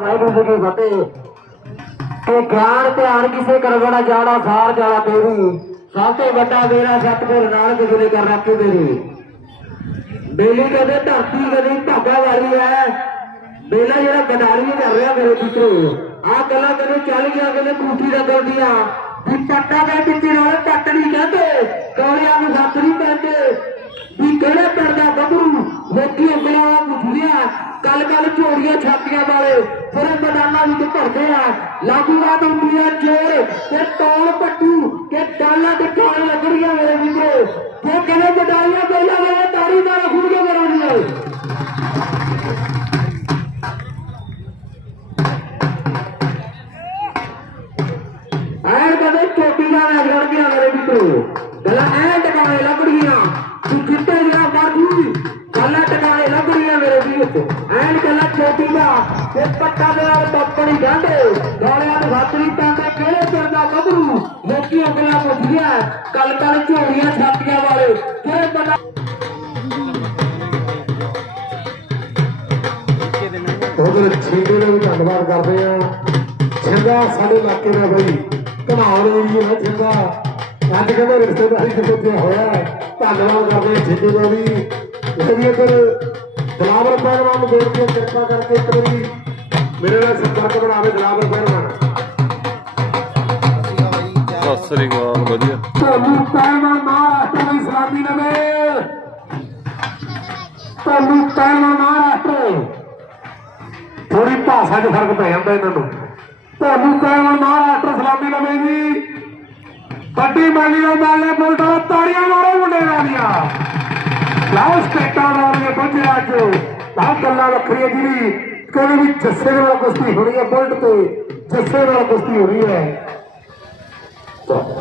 ਵਾਹਿਗੁਰੂ ਜੀ ਕੀ ਫਤਿਹ। ਤੇ ਗਿਆਨ, ਧਿਆਨ ਕਿਸੇ ਕਰਵਣਾ ਜਾਣਾ, ਸਾਰ ਜਾਣਾ ਤੇਰੀ। ਸਭ ਤੋਂ ਵੱਡਾ ਮੇਰਾ ਸਤਿਗੁਰ ਨਾਨਕ ਜੀ ਨੇ ਕਰ ਰੱਖੀ ਮੇਰੀ। ਬੇਲੀ ਕਦੇ ਧਰਤੀ ਕਦੇ ਧਾਗਾ ਵਾਲੀ ਹੈ ਬੇਲਾ ਜਿਹੜਾ ਗਦਾਰੀ ਕਰ ਰਿਹਾ ਮੇਰੇ ਪਿੱਛੇ ਆਹ ਗੱਲਾਂ ਕਦੇ ਚੱਲ ਗਿਆ ਕਦੇ ਕੂਠੀ ਦਾ ਕਰਦੀਆਂ ਵੀ ਪੱਟਾ ਦੇ ਪਿੱਛੇ ਨਾਲ ਪੱਟ ਨਹੀਂ ਕਹਿੰਦੇ ਕੌਲਿਆਂ ਨੂੰ ਹੱਥ ਨਹੀਂ ਪੈਂਦੇ ਵੀ ਕਿਹੜੇ ਪਰਦਾ ਗੱਭਰੂ ਲੋਕੀ ਉਂਗਲਾਂ ਪੁੱਛਿਆ ਕੱਲ ਕੱਲ ਝੋੜੀਆਂ ਛਾਤੀਆਂ ਵਾਲੇ ਫਿਰ ਮੈਦਾਨਾਂ ਵਿੱਚ ਭਰਦੇ ਆ ਲਾਗੂਵਾਦ ਚੋਰ, ਤੇ ਟੋਲ ਪੱਟੂ ਤੇ ਡਾਲਾਂ ਤੇ ਟਾਲ ਲੱਗ ਰਹੀਆਂ ਮੇਰੇ ਮਿੱਤਰੋ ਤੇ ਕਹਿੰਦੇ ਜਡਾਈਆਂ ਬੋਲਾਂ ਵਾਲੇ ਤਾਰੀ ਨਾਲ ਖੁੱਲ ਕੇ ਮਰਾਉਂਦੀਆਂ ਐਨ ਕਦੇ ਚੋਟੀ ਦਾ ਲੜ ਗਿਆ ਮੇਰੇ ਮਿੱਤਰੋ ਗੱਲਾਂ ਐਨ ਟਕਾਣੇ ਲੱਭੜੀਆਂ ਤੂੰ ਕਿੱਥੇ ਜਿਹੜਾ ਮਰਜ਼ੀ ਗੱਲਾਂ ਟਕਾਣੇ ਲੱਭੜੀਆਂ ਮੇਰੇ ਵੀਰੋ। ਐਨ ਗੱਲਾਂ ਚੋਟੀ ਦਾ। ਤੇ ਉਂਗਲਾਂ ਪੁੱਛਦੀਆਂ ਕੱਲ ਕੱਲ ਝੋਲੀਆਂ ਛਾਤੀਆਂ ਵਾਲੇ। ਕਿਹੜੇ ਪਤਾ ਉਹਦੇ ਛਿੰਦੇ ਦਾ ਵੀ ਧੰਨਵਾਦ ਕਰਦੇ ਆ ਛਿੰਦਾ ਸਾਡੇ ਇਲਾਕੇ ਦਾ ਬਈ। ਘਮਾਉਣ ਏਰੀਆ ਦਾ ਛਿੰਦਾ। ਅੱਜ ਕਹਿੰਦੇ ਰਿਸ਼ਤੇਦਾਰੀ ਚ ਪੁੱਜਿਆ ਹੋਇਆ ਧੰਨਵਾਦ ਕਰਦੇ ਆ ਛਿੰਦੇ ਦਾ ਵੀ। ਇਹ ਵੀ ਇੱਧਰ ਦਲਾਵਰ ਪਹਿਲਵਾਨ ਨੂੰ ਬੇਨਤੀ ਹੈ, ਕਿਰਪਾ ਕਰਕੇ ਇੱਕ ਵਾਰੀ ਮੇਰੇ ਨਾਲ ਸੰਪਰਕ ਬਣਾਵੇ ਦਲਾਵਰ ਪਹਿਲਵਾਨ। ਸਤਿ ਸ੍ਰੀ ਅਕਾਲ, ਵਧੀਆ। ਤੁਹਾਨੂੰ ਪਹਿਲਵਾਨ ਮਹਾਰਾਸ਼ਟਰ ਦੀ ਸਲਾਮੀ ਨਵੇਂ ਤੁਹਾਨੂੰ ਪਹਿਲਵਾਨ ਮਹਾਰਾਸ਼ਟਰ। ਥੋੜੀ ਭਾਸ਼ਾ 'ਚ ਫ਼ਰਕ ਪੈ ਜਾਂਦਾ ਇਹਨਾਂ ਨੂੰ। ਤੁਹਾਨੂੰ ਕਹਿਣ ਮਹਾਰਾਸ਼ਟਰ ਸਲਾਮੀ ਲਵੇ ਜੀ। ਵੱਡੀ ਮਾਲੀ ਉਹ ਮਾਲੇ ਬੋਲਦਾ ਤਾੜੀਆਂ ਮਾਰੋ ਮੁੰਡੇ ਵਾਲੀਆਂ ਲਾਓ ਸਟੇਟਾਂ ਵਾਲੀਆਂ ਪਹੁੰਚੇ ਅੱਜ ਆਹ ਗੱਲਾਂ ਵੱਖਰੀਆਂ ਜਿਹੜੀ ਕਹਿੰਦੇ ਵੀ ਜੱਸੇ ਨਾਲ ਕੁਸ਼ਤੀ ਹੋਣੀ ਹੈ ਬੁਲਟ ਤੇ, ਜੱਸੇ ਨਾਲ ਕੁਸ਼ਤੀ ਹੋਣੀ ਹੈ।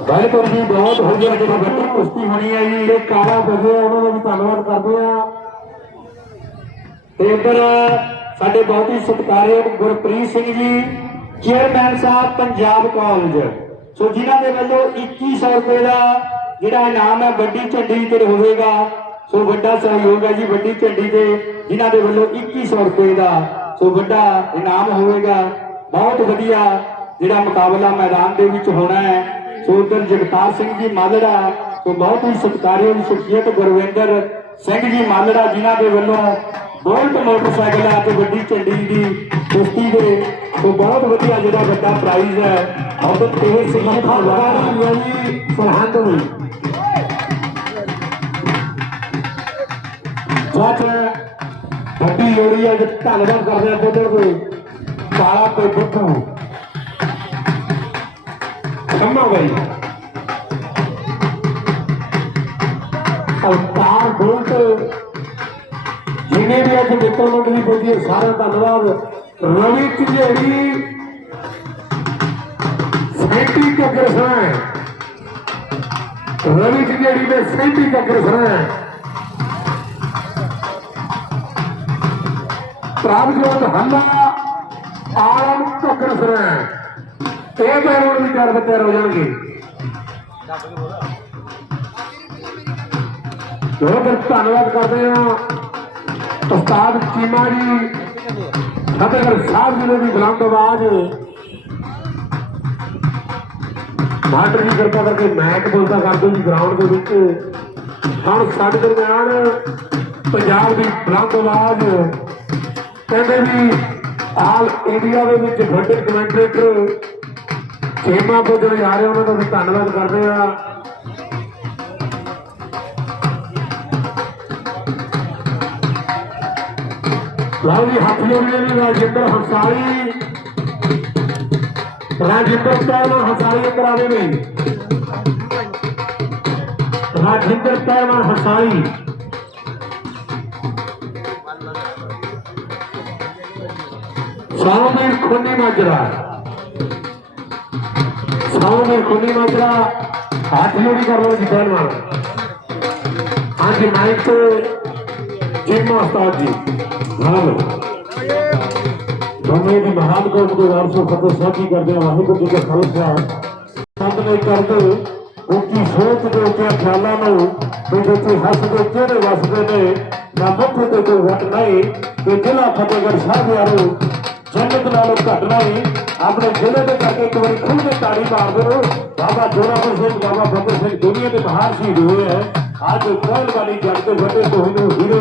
ਵਾਹਿਗੁਰੂ ਜੀ ਬਹੁਤ ਹੋ ਗਿਆ ਜਿਹੜੀ ਵੱਡੀ ਕੁਸ਼ਤੀ ਹੋਣੀ ਹੈ ਜੀ। ਇਹ ਕਾਲਾ ਬਜੇ ਉਹਨਾਂ ਦਾ ਵੀ ਧੰਨਵਾਦ ਕਰਦੇ ਆ ਤੇ ਇੱਧਰ ਸਾਡੇ ਬਹੁਤ ਹੀ ਸਤਿਕਾਰਯੋਗ Gurpreet Singh ji chairman Sahib Punjab college. So ਜਿਨ੍ਹਾਂ ਦੇ ਵੱਲੋਂ 2100 ਰੁਪਏ ਦਾ ਜਿਹੜਾ ਇਨਾਮ ਹੈ ਵੱਡੀ ਝੰਡੀ ਤੇ ਹੋਵੇਗਾ। ਸੋ ਵੱਡਾ ਸਹਿਯੋਗ ਹੈ ਜੀ ਵੱਡੀ ਝੰਡੀ ਤੇ ਜਿਨ੍ਹਾਂ ਦੇ ਵੱਲੋਂ 2100 ਰੁਪਏ ਦਾ ਸੋ ਵੱਡਾ ਇਨਾਮ ਹੋਵੇਗਾ। ਬਹੁਤ ਵਧੀਆ ਜਿਹੜਾ ਮੁਕਾਬਲਾ ਮੈਦਾਨ ਦੇ ਵਿੱਚ ਹੋਣਾ ਹੈ। ਸੋ ਉਧਰ ਜਗਤਾਰ ਸਿੰਘ ਜੀ ਮਾਲੜਾ ਸੋ ਬਹੁਤ ਹੀ ਸਤਿਕਾਰਯੋਗ ਸ਼ਖਸੀਅਤ ਗੁਰਵਿੰਦਰ ਸਿੰਘ ਜੀ ਮਾਲੜਾ ਜਿਨ੍ਹਾਂ ਦੇ ਵੱਲੋਂ ਬੁਲਟ ਮੋਟਰਸਾਈਕਲ ਆ ਤੇ ਵੱਡੀ ਝੰਡੀ ਦੀ ਕੁਸ਼ਤੀ ਦੇ ਸੋ ਬਹੁਤ ਵਧੀਆ ਜਿਹੜਾ ਵੱਡਾ ਪ੍ਰਾਈਜ਼ ਹੈ ਉਧਰ ਤੇਰ ਸਿੰਘ ਜੀ ਧੰਨਵਾਦ ਜੀ ਸਰਹੰਦ ਨੂੰ ਸੱਚ ਵੱਡੀ ਲੋੜੀ ਹੈ ਧੰਨਵਾਦ ਕਰਦੇ ਆ ਬੁੱਢੜ ਕੋਈ ਕਾਲਾ ਤੇ ਬੁੱਢੂ। ਸੰਭਵ ਬਾਈ ਅਵਤਾਰ ਬੋਲਟ ਜਿਹਨੇ ਵੀ ਅੱਜ ਮਿੱਤਰ ਮੰਡਲੀ ਪਹੁੰਚੀ ਹੈ, ਸਾਰਾ ਧੰਨਵਾਦ। ਰਵੀ ਝੰਜੇੜੀ ਸੈਂਟੀ ਕੱਕਰ ਸਰਾਂ ਰਵੀ ਝੰਜੇੜੀ ਦੇ ਸੈਂਟੀ ਕੱਕਰ ਸਰਾਂ ਪ੍ਰਾਪਜੋਤ ਹੱਲਾ ਆਲਮ ਕੱਕਰ ਸਰਾਂ ਇਹ ਬੈਰੋਂ ਵੀ ਕਰ ਤਿਆਰ ਹੋ ਜਾਣਗੇ। ਬਹੁਤ ਬਹੁਤ ਧੰਨਵਾਦ ਕਰਦੇ ਹਾਂ ਉਸਤਾਦ ਚੀਮਾ ਜੀ ਫਤਿਹਗੜ੍ਹ ਸਾਹਿਬ ਜੀ ਦੀ ਬੁਲੰਦ ਆਵਾਜ਼। ਮਾਟਰ ਜੀ ਕਿਰਪਾ ਕਰਕੇ ਮੈਕ ਬੋਲਦਾ ਕਰ ਦਿਓ ਜੀ ਗਰਾਊਂਡ ਦੇ ਵਿੱਚ। ਹੁਣ ਸਾਡੇ ਦਰਮਿਆਨ ਪੰਜਾਬ ਦੀ ਬੁਲੰਦ ਆਵਾਜ਼। ਕਹਿੰਦੇ ਵੀ ਆਲ ਇੰਡੀਆ ਦੇ ਵਿੱਚ ਵੱਡੇ ਕਮੈਂਟੇਟਰ ਸੇਮਾ ਤੋਂ ਜਿਹੜੇ ਆ ਰਹੇ ਉਹਨਾਂ ਦਾ ਅਸੀਂ ਧੰਨਵਾਦ ਕਰਦੇ ਹਾਂ। ਲਓ ਜੀ, ਹੱਥ ਜੋੜੀਏ ਨੇ ਰਾਜਿੰਦਰ ਹੰਸਾਲੀ। ਰਾਜਿੰਦਰ ਪਹਿਲਵਾਨ ਹੰਸਾਲੀ ਕਰਾਵੇ ਨੇ ਰਾਜਿੰਦਰ ਪਹਿਲਵਾਨ ਹੰਸਾਲੀ। ਸੌਮੀਰ ਖੁੰਨੀ ਮਾਜਰਾ। ਸੌਮੀਰ ਖੁੰਨੀ ਮਾਜਰਾ ਹੱਥ ਜੋੜੀ ਕਰ ਲਓ ਜੀ ਪਹਿਲਵਾਨ ਹਾਂਜੀ ਮਾਈਕ ਤੇ ਜਿੰਮਾ ਉਸਤਾਦ ਜੀ ਨਾਲ ਬੰਦੇ ਦੀ ਮਹਾਨ ਕੋਟ ਦੇ ਵਾਰਸੋ ਫਤਿਹ ਸਾਜੀ ਕਰਦੇ ਹਾਂ ਵਾਹਿਗੁਰੂ ਜੀ ਕਾ ਖਾਲਸਾ। ਸਤ ਨੇ ਕਰਦੇ ਉੱਚੀ ਸੋਚ ਦੇ ਉੱਤੇ ਖਿਆਲਾਂ ਨੂੰ ਵੀ ਜਿੱਥੇ ਹੱਸਦੇ ਚਿਹਰੇ ਵਸਦੇ ਨੇ। ਨਾ ਮੁੱਖ ਤੇ ਕੋਈ ਵਟ ਨਹੀਂ ਕਿ ਜ਼ਿਲ੍ਹਾ ਫਤਿਹਗੜ੍ਹ ਸਾਹਿਬ ਯਾਰੋ ਸੰਗਤ ਨਾਲੋਂ ਘਟਣਾ ਨਹੀਂ, ਆਪਣੇ ਜ਼ਿਲ੍ਹੇ ਦੇ ਕਰਕੇ ਇੱਕ ਵਾਰੀ ਖੁੱਲ੍ਹ ਕੇ ਤਾੜੀ ਮਾਰ ਦਿਓ। ਬਾਬਾ ਜੋਰਾਵਰ ਸਿੰਘ, ਬਾਬਾ ਫਤਿਹ ਸਿੰਘ ਦੁਨੀਆ ਦੇ ਮਹਾਨ ਸ਼ਹੀਦ ਹੋਏ ਹੈ। ਅੱਜ ਪਹਿਲ ਵਾਲੀ ਜੱਟ ਦੇ ਵੱਡੇ ਤੁਹਾਨੂੰ ਹੀਰੇ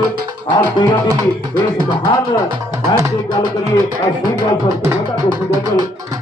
ਆਰ ਪੀਰਾਂ ਦੀ ਇਸ ਮਹਾਨ ਹੈ ਜੇ ਗੱਲ ਕਰੀਏ ਅਸਲੀ ਗੱਲ ਸਭ ਤੋਂ ਵੱਡਾ ਕੁਝ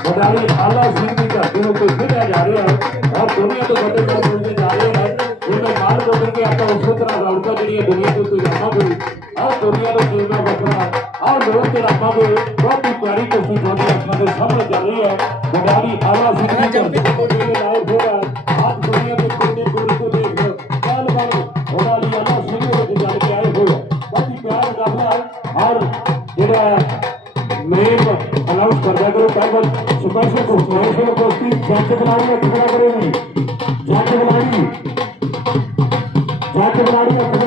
ਵਡਾਲੀ ਆਲਾ ਸਿੰਘ ਦੀ ਧਰਤੀ ਉੱਤੇ ਖੇਡਿਆ ਜਾ ਰਿਹਾ ਹੈ। ਔਰ ਦੁਨੀਆ ਤੋਂ ਵੱਡੇ ਕੰਮ ਹੁੰਦੇ ਜਾ ਰਹੇ ਹਨ, ਜਿਵੇਂ ਮਾਲ ਬਦਲ ਕੇ ਆਪਾਂ ਉਸੇ ਤਰ੍ਹਾਂ ਰੌਣਕਾਂ ਜਿਹੜੀਆਂ ਦੁਨੀਆ ਤੋਂ ਜਾਵਾਂਗੇ। ਆਹ ਦੁਨੀਆ ਦਾ ਜੀਵਨਾ ਵੱਖਰਾ ਆਹ ਲੋਕ ਤੇ ਰੱਖਾਂਗੇ ਬਹੁਤ ਹੀ ਪਿਆਰੀ ਕੋਸ਼ਿਸ਼ ਤੁਹਾਡੇ ਅੱਖਾਂ ਦੇ ਸਾਹਮਣੇ ਚੱਲ ਰਹੀ ਹੈ ਵਡਾਲੀ ਆਲਾ ਸਿੰਘ ਦੀ ਧਰਤੀ ਤੋਂ ਜਿਹੜੇ ਲਾਇਕ ਹੋਇਆ ਅੱਜ ਦੁਨੀਆ ਦੇ ਕੋਨੇ ਕੋਨੇ ਤੋਂ ਦੇਖ ਲਓ ਕੱਲ ਬਾਰ ਵਡਾਲੀ ਆਲਾ ਸਿੰਘ ਦੇ ਵਿੱਚ ਚੱਲ ਕੇ ਆਏ ਹੋਏ ਬਹੁਤ ਹੀ ਪਿਆਰ ਕਰਦਾ ਹੈ ਔਰ ਜਿਹੜਾ ਮੇਨ ਅਨਾਉਂਸ ਕਰਦਾ ਕਰੋ ਪਹਿਲਾਂ ਸਪੈਸ਼ਲ ਕੋ ਸਪੈਸ਼ਲ ਕੋਸਟੀ ਜੱਜ ਬੁਲਾਉਣੀ ਹੈ ਖੜਾ ਕਰੋ ਜੀ ਜੱਜ ਬੁਲਾਉਣੀ ਜੱਜ ਬੁਲਾਉਣੀ ਹੈ ਖੜਾ ਕਰੋ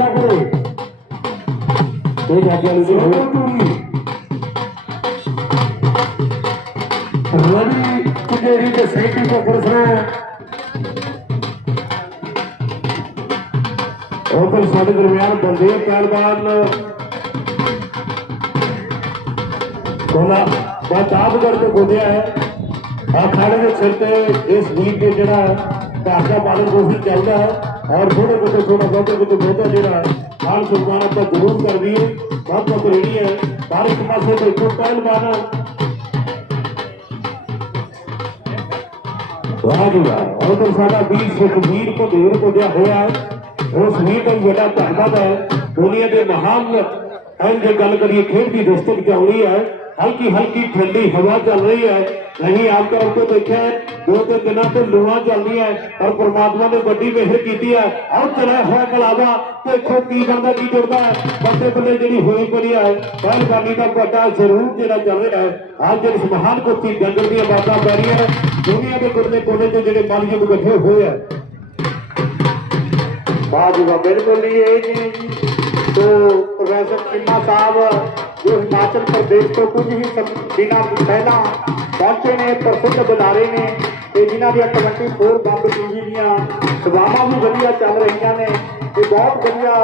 ਇਹ ਜੱਜ ਵਾਲੀ ਜੀ ਹੋਰ ਟੂਰੀ ਰਵੀ ਕੁਜੇਰੀ ਦੇ ਸੈਕਟਰੀ ਕੋ ਪੁਰਸਰਾ ਉਹ ਕੋਲ ਸਾਡੇ ਦਰਮਿਆਨ ਬੰਦੇ ਪਹਿਲਵਾਨ ਕੋਲਾ ਬਾਤਾਬ ਕਰਕੇ ਬੋਲਿਆ ਹੈ। ਅਖਾੜੇ ਦੇ ਸਿਰ ਤੇ ਇਸ ਲੀਗ ਦੇ ਜਿਹੜਾ ਢਾਕਾ ਪਾਲਣ ਕੋਸ਼ਿਸ਼ ਚੱਲਦਾ ਹੈ। ਔਰ ਥੋੜੇ ਬਹੁਤੇ ਥੋੜਾ ਬਹੁਤੇ ਕਿਤੇ ਬਹੁਤਾ ਜਿਹੜਾ ਮਾਲ ਸੁਲਤਾਨ ਆਪਾਂ ਜ਼ਰੂਰ ਕਰ ਦਈਏ ਬਹੁਤ ਬਹੁਤ ਰੇੜੀ ਹੈ। ਪਰ ਇੱਕ ਪਾਸੇ ਤੇ ਇੱਕ ਵਾਹ ਜੀ ਵਾਹ। ਉਹ ਤਾਂ ਸਾਡਾ ਵੀਰ ਸੁਖਬੀਰ ਕੋ ਦੇਰ ਕੋ ਦਿਆ ਹੋਇਆ ਹੈ। ਉਸ ਵੀਰ ਦਾ ਵੀ ਵੱਡਾ ਧੰਨਵਾਦ ਹੈ। ਦੁਨੀਆ ਦੇ ਮਹਾਨ ਐਂ ਜੇ ਗੱਲ ਕਰੀਏ, ਖੇਡ ਦੀ ਦਸਤਕ ਆਉਣੀ ਹੈ। ਹਲਕੀ ਹਲਕੀ ਠੰਡੀ ਹਵਾ ਚੱਲ ਰਹੀ ਹੈ। ਨਹੀਂ ਆਪ ਤੌਰ ਤੇ ਦੇਖਿਆ ਦੋ ਤਿੰਨ ਦਿਨਾਂ ਤੋਂ ਲੂਆਂ ਚੱਲਦੀਆਂ ਹੈ, ਪ੍ਰਮਾਤਮਾ ਨੇ ਵੱਡੀ ਮਿਹਰ ਕੀਤੀ ਹੈ। ਆਹ ਚਲਾ ਹੋਇਆ ਕਲਾਵਾ ਦੇਖੋ ਕੀ ਬਣਦਾ ਕੀ ਜੁੜਦਾ ਹੈ। ਬੱਲੇ ਬੱਲੇ ਜਿਹੜੀ ਹੋਈ ਪਈ ਹੈ ਪਹਿਲਵਾਨੀ ਦਾ ਵੱਡਾ ਜ਼ਰੂਰ ਜਿਹੜਾ ਚੱਲ ਰਿਹਾ ਹੈ। ਅੱਜ ਇਸ ਮਹਾਨ ਕੁਸ਼ਤੀ ਜੰਗਲ ਦੀਆਂ ਬਾਤਾਂ ਪੈ ਰਹੀਆਂ ਨੇ ਦੁਨੀਆ ਦੇ ਕੋਨੇ ਕੋਨੇ ਤੇ ਜਿਹੜੇ ਮਾਲੀਏ ਇਕੱਠੇ ਹੋਏ ਆ। ਬਾਜੂਗਾ ਬਿਲਕੁਲ ਨਹੀਂ ਇਹ ਜੀ तो प्रोफेसर चिन्ना साहब जो हिमाचल प्रदेश ਤੋਂ ਕੁਝ ਹੀ ਸਮ- ਦਿਨਾਂ ਪਹਿਲਾਂ ਪਹੁੰਚੇ ਨੇ ਪ੍ਰਸਿੱਧ ਬੁਲਾਰੇ ਨੇ ਤੇ ਜਿਨ੍ਹਾਂ ਦੀਆਂ 24 ਬੰਬ ਟੀਵੀ ਦੀਆਂ ਸੇਵਾਵਾਂ ਵੀ ਵਧੀਆ ਚੱਲ ਰਹੀਆਂ ਨੇ ਤੇ ਬਹੁਤ ਵਧੀਆ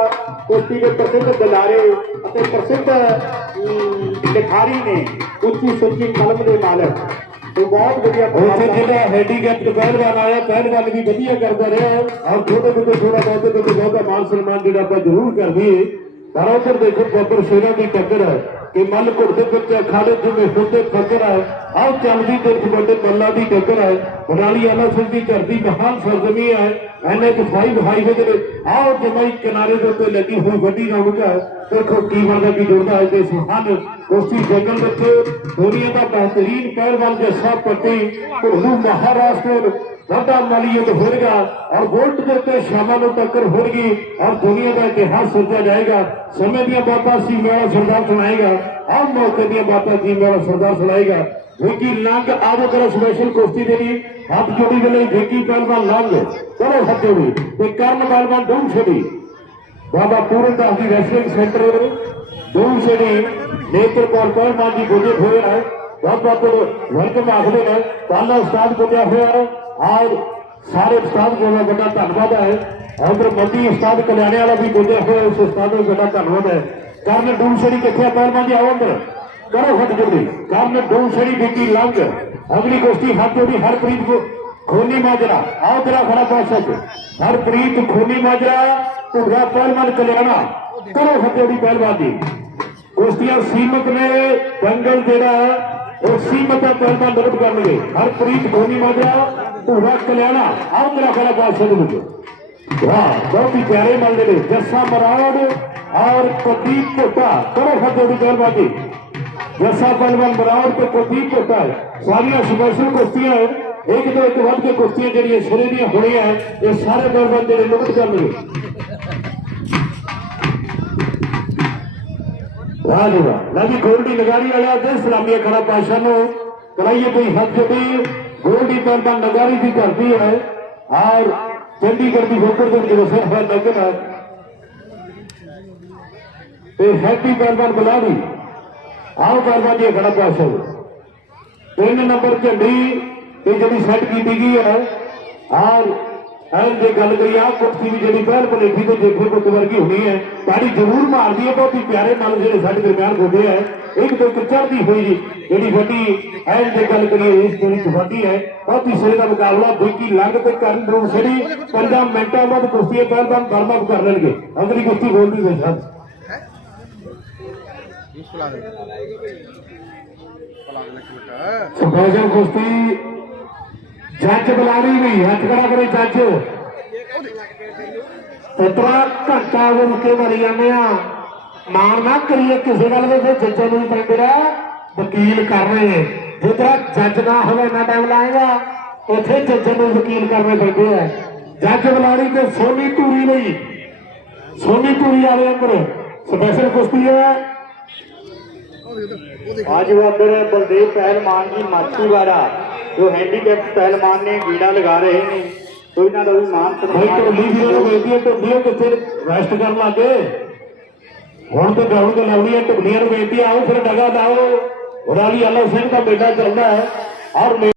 ਕੁਸ਼ਤੀ ਦੇ ਪ੍ਰਸਿੱਧ ਬੁਲਾਰੇ ਅਤੇ ਪ੍ਰਸਿੱਧ ਅਮ, ਲਿਖਾਰੀ ਨੇ ਉੱਚੀ ਸੁੱਚੀ ਕਲਮ ਦੇ ਮਾਲਕ ਤੇ ਬਹੁਤ ਵਧੀਆ ਉੱਥੇ ਜਿਹੜਾ ਹੈਂਡੀਕੈਪ ਪਹਿਲਵਾਨ ਆਇਆ ਪਹਿਲਵਾਨ ਵੀ ਵਧੀਆ ਕਰਦਾ ਰਿਹਾ ਔਰ ਛੋਟੇ ਛੋਟੇ ਥੋੜਾ ਬਹੁਤ ਤੇ ਬਹੁਤਾ ਮਾਨ ਸਨਮਾਨ ਜਿਹੜਾ ਆਪਾਂ ਜ਼ਰੂਰ ਕਰ ਦਈਏ ਪਰ ਦੇਖੋ ਬੱਬਰ ਸ਼ੇਰਾਂ ਦੀ ਟੱਕਰ ਹੈ ਕਿ ਮੱਲ ਘੁੱਟਦੇ ਵਿੱਚ ਅਖਾੜੇ ਜਿਵੇਂ ਹੁੰਦੇ ਫਕਰ ਹੈ, ਆਹ ਚੱਲਦੀ ਤੇ ਵੱਡੇ ਬੱਲਾ ਦੀ ਟੱਕਰ ਹੈ ਬਨਾਲੀ ਆਲਾ ਸਿੰਘ ਦੀ ਧਰਤੀ ਮਹਾਨ ਸਰਜ਼ਮੀ ਹੈ ਐਨੇ ਕਿ ਹਾਈਵੇ ਦੇ ਆਹ ਜਮਾਈ ਕਿਨਾਰੇ ਦੇ ਉੱਤੇ ਲੱਗੀ ਹੋਈ ਵੱਡੀ ਰੌਣਕ ਹੈ। ਦੇਖੋ ਕੀ ਬਣਦਾ, ਕੀ ਜੁੜਦਾ ਹੈ ਤੇ ਸੁਹਾਨ ਕੋਸੀ ਜੰਗਲ ਵਿੱਚ। ਦੁਨੀਆ ਦਾ ਬਿਹਤਰੀਨ ਪਹਿਲਵਾਨ ਜੱਸਾ ਪੱਟੀ ਉਹਨੂੰ ਮਹਾਰਾਸ਼ਟਰ ਵੱਡਾ ਮਾਲੀਅਤ ਹੋਵੇਗਾ ਔਰ ਵੋਲਟ ਦੇ ਉੱਤੇ ਸ਼ਾਮਾਂ ਨੂੰ ਟੱਕਰ ਹੋਵੇਗੀ ਔਰ ਦੁਨੀਆ ਦਾ ਇਤਿਹਾਸ ਸਿਰਜਿਆ ਜਾਏਗਾ। ਸਮੇਂ ਦੀਆਂ ਬਾਤਾਂ ਸੀ ਮੇਰਾ ਸਰਦਾਰ ਸੁਣਾਏਗਾ। ਆਹ ਮੌਕੇ ਦੀਆਂ ਬਾਤਾਂ ਸੀ ਮੇਰਾ ਸਰਦਾਰ ਸੁਣਾਏਗਾ। ਵਿੱਕੀ ਲੰਗ ਆਵੋ ਕਰੋ ਸਪੈਸ਼ਲ ਕੁਸ਼ਤੀ ਦੇ ਲਈ। ਹੱਥ ਜੋੜੀ ਦੇ ਲਈ ਵਿੱਕੀ ਪਹਿਲਵਾਨ ਲੰਗ ਕਰੋ ਹੱਥ ਜੋੜੀ। ਤੇ ਕਰਨ ਪਹਿਲਵਾਨ ਡੂਮ ਛੜੀ। ਬਾਬਾ ਪੂਰਨ ਦਾਸ ਦੀ ਰੈਸਲਿੰਗ ਸੈਂਟਰ ਦੂਰ ਜਿਹੜੀ ਨੇਤਰ ਕੌਰ ਪਹਿਲਵਾਨ ਜੀ ਬੋਲੇ ਹੋਏ ਹੈ ਬਹੁਤ ਬਹੁਤ ਵੈਲਕਮ ਆਖਦੇ ਨੇ ਪਾਲਾ ਉਸਤਾਦ ਬੋਲਿਆ ਹੋਇਆ। ਹੈ ਔਰ ਸਾਰੇ ਉਸਤਾਦ ਕੋਲ ਵੱਡਾ ਧੰਨਵਾਦ ਹੈ। ਉਧਰ ਮੰਡੀ ਉਸਤਾਦ ਕਲਿਆਣੇ ਵਾਲਾ ਵੀ ਬੋਲਿਆ ਹੋਇਆ ਉਸ ਉਸਤਾਦ ਨੂੰ ਵੱਡਾ ਧੰਨਵਾਦ ਹੈ। ਕਰਨ ਡੂਮ ਕਿੱਥੇ ਆ? ਪਹਿਲਵਾਨ ਜੀ ਆਓ ਅੰਦਰ। ਕਰੋ ਹੱਥ ਜੋੜੀ। ਕਰਨ ਡੂਮ ਬੀਤੀ ਲੰਘ। ਅਗਲੀ ਕੁਸ਼ਤੀ ਹੱਥ ਜੋੜੀ ਹਰਪ੍ਰੀਤ ਖੋਨੀ ਮਾਜਰਾ। ਆਓ ਤੇਰਾ ਖੜਾ ਪਾਸਾ ਚ ਹਰਪ੍ਰੀਤ ਖੋਨੀ ਮਾਜਰਾ, ਭੁੱਗਾ ਪਹਿਲਵਾਨ ਕਲਿਆਣਾ। ਕਰੋ ਹੱਥੋੜੀ ਪਹਿਲਵਾਨ ਦੀ। ਕੁਸ਼ਤੀਆਂ ਸੀਮਤ ਨੇ। ਦੰਗਲ ਜਿਹੜਾ ਉਹ ਸੀਮਤ ਹੈ ਪਹਿਲਵਾਨ ਕਰਨਗੇ। ਹਰਪ੍ਰੀਤ ਖੋਨੀ ਮਾਜਰਾ ਭੁੱਗਾ ਕਲਿਆਣਾ ਆਓ ਤੇਰਾ ਖੜਾ ਪਾਸਾ ਦੇ ਵਿੱਚ ਵਾਹ ਬਹੁਤ ਹੀ ਪਿਆਰੇ ਮੰਨਦੇ ਨੇ ਜੱਸਾ ਮਰਾੜ ਔਰ ਪ੍ਰਦੀਪ ਕੋਟਾ ਕਰੋ ਹੱਥੋੜੀ ਪਹਿਲਵਾਨ ਦੀ ਜੱਸਾ ਪਹਿਲਵਾਨ ਮਰਾੜ ਤੇ ਪ੍ਰਦੀਪ ਕੋਟਾ ਹੈ। ਸਾਰੀਆਂ ਸਪੈਸ਼ਲ ਕੁਸ਼ਤੀਆਂ ਹੈ। ਇੱਕ ਤੋਂ ਇੱਕ ਵੱਧ ਕੇ ਕੁਸ਼ਤੀਆਂ ਜਿਹੜੀਆਂ ਸਿਰੇ ਦੀਆਂ ਹੋਣੀਆਂ ਹੈ, ਇਹ ਸਾਰੇ ਪਹਿਲਵਾਨ ਜਿਹੜੇ ਨੋਟ ਕਰਨਗੇ। ਵਾਹ ਜੀ ਵਾਹ ਲੈ ਜੀ ਗੋਲਡੀ ਨਗਾਰੀ ਵਾਲਾ ਤੇ ਸਲਾਮੀਆ ਖੜਾ ਪਾਸ਼ਾ ਨੂੰ ਕਰਾਈਏ ਕੋਈ ਹੱਥ ਜੋੜੀ ਗੋਲਡੀ ਪਹਿਲਵਾਨ ਨਗਾਰੀ ਦੀ ਧਰਤੀ ਹੈ। ਔਰ ਚੰਡੀਗੜ੍ਹ ਦੀ ਹੋਕਰ ਦੇ ਵਿੱਚ ਵਸਿਆ ਹੋਇਆ ਹੈ ਤੇ ਹੈਪੀ ਪਹਿਲਵਾਨ ਬੁਲਾਵੀ ਆਓ ਪਹਿਲਵਾਨ ਜੀ ਖੜਾ ਪਾਸ਼ਾ ਤਿੰਨ ਨੰਬਰ ਝੰਡੀ, ਤੇ ਜਿਹੜੀ ਸੈੱਟ ਕੀਤੀ ਗਈ ਹੈ, ਔਰ ਐਂ ਜੇ ਗੱਲ ਕਰੀ ਆ ਕੁਰਸੀ ਦੀ ਜਿਹੜੀ ਪਹਿਲ ਪਲੇਠੀ ਤੇ ਜੇਠੇ ਪੁੱਤ ਵਰਗੀ ਹੋਣੀ ਹੈ ਤਾੜੀ ਜ਼ਰੂਰ ਮਾਰਦੀ ਹੈ ਬਹੁਤੀ ਪਿਆਰੇ ਨਾਲ ਜਿਹੜੇ ਸਾਡੇ ਦਰਮਿਆਨ ਗੋਡੇ ਹੈ ਇੱਕ ਇੱਕ ਚੜ੍ਹਦੀ ਹੋਈ ਜੀ ਜਿਹੜੀ ਵੱਡੀ ਐਂ ਜੇ ਗੱਲ ਕਰੀਏ ਇਸ ਜਿਹੜੀ ਵੱਡੀ ਹੈ ਬਹੁਤੀ ਸਿਰੇ ਦਾ ਮੁਕਾਬਲਾ ਬੇਕੀ ਲੰਗ ਤੇ ਕਰਨ ਰੂਪ ਸੜੀ ਪੰਜਾਂ ਮਿੰਟਾਂ ਬਾਅਦ ਕੁਸ਼ਤੀ ਪਹਿਲਵਾਨ ਬਰਮਕ ਕਰ ਲੈਣਗੇ। ਅਗਲੀ ਕੁਸ਼ਤੀ ਬੋਲਦੀ ਦੇ ਸਾਹਿਬ ਸਪੈਸ਼ਲ ਕੁਸ਼ਤੀ ਜੱਜ ਬਲਾਰੀ ਨਹੀਂ ਹੱਥ ਖੜਾ ਕਰੇ ਜੱਜ। ਪੁੱਤਰਾ ਘੰਟਾ ਉਹ ਕੇ ਮਰੀ ਜਾਂਦੇ ਆ। ਮਾਣ ਨਾ ਕਰੀਏ ਕਿਸੇ ਗੱਲ ਦੇ ਜੱਜਾਂ ਨੂੰ ਪੈਂਦੇ ਰਹਿ ਵਕੀਲ ਕਰਨੇ ਜੇ ਤੇਰਾ ਜੱਜ ਨਾ ਹੋਵੇ ਨਾ ਟਾਈਮ ਲਾਏਗਾ ਉਥੇ ਜੱਜਾਂ ਨੂੰ ਵਕੀਲ ਕਰਨੇ ਪੈਂਦੇ ਆ। ਜੱਜ ਬਲਾਰੀ ਤੇ ਸੋਨੀ ਧੂਰੀ ਲਈ। ਸੋਨੀ ਧੂਰੀ ਵਾਲੇ ਅੰਦਰ ਸਪੈਸ਼ਲ ਕੁਸ਼ਤੀ ਹੈ। ਅੱਜ ਅੰਦਰ ਬਲਦੇਵ ਪਹਿਲਮਾਨ ਜੀ ਮਾਛੀਵਾੜਾ ਜੋ ਹੈਂਡੀਕੈਪ ਪਹਿਲਵਾਨ ਨੇ, ਗੀੜਾ ਲਗਾ ਰਹੇ ਨੇ ਕੋਈ ਨਾ ਦਾ ਵੀ ਮਾਨ ਭਾਈ ਢੋਲੀ ਵੀਰੇ ਨੂੰ ਬੇਨਤੀ ਹੈ ਢੋਲੀਆਂ ਕਿੱਥੇ ਰੈਸਟ ਕਰਨ ਲੱਗੇ? ਹੁਣ ਤੇ ਗਰਾਊਂਡ ਤੇ ਲਾਉਣੀ ਹੈ, ਢੋਲੀਆਂ ਨੂੰ ਬੇਨਤੀ ਆਓ ਫਿਰ ਡਗਾ ਲਾਓ। ਰਾਲੀ ਅੱਲਾ ਸਿੰਘ ਦਾ ਬੇਟਾ ਚੱਲਦਾ ਹੈ, ਔਰ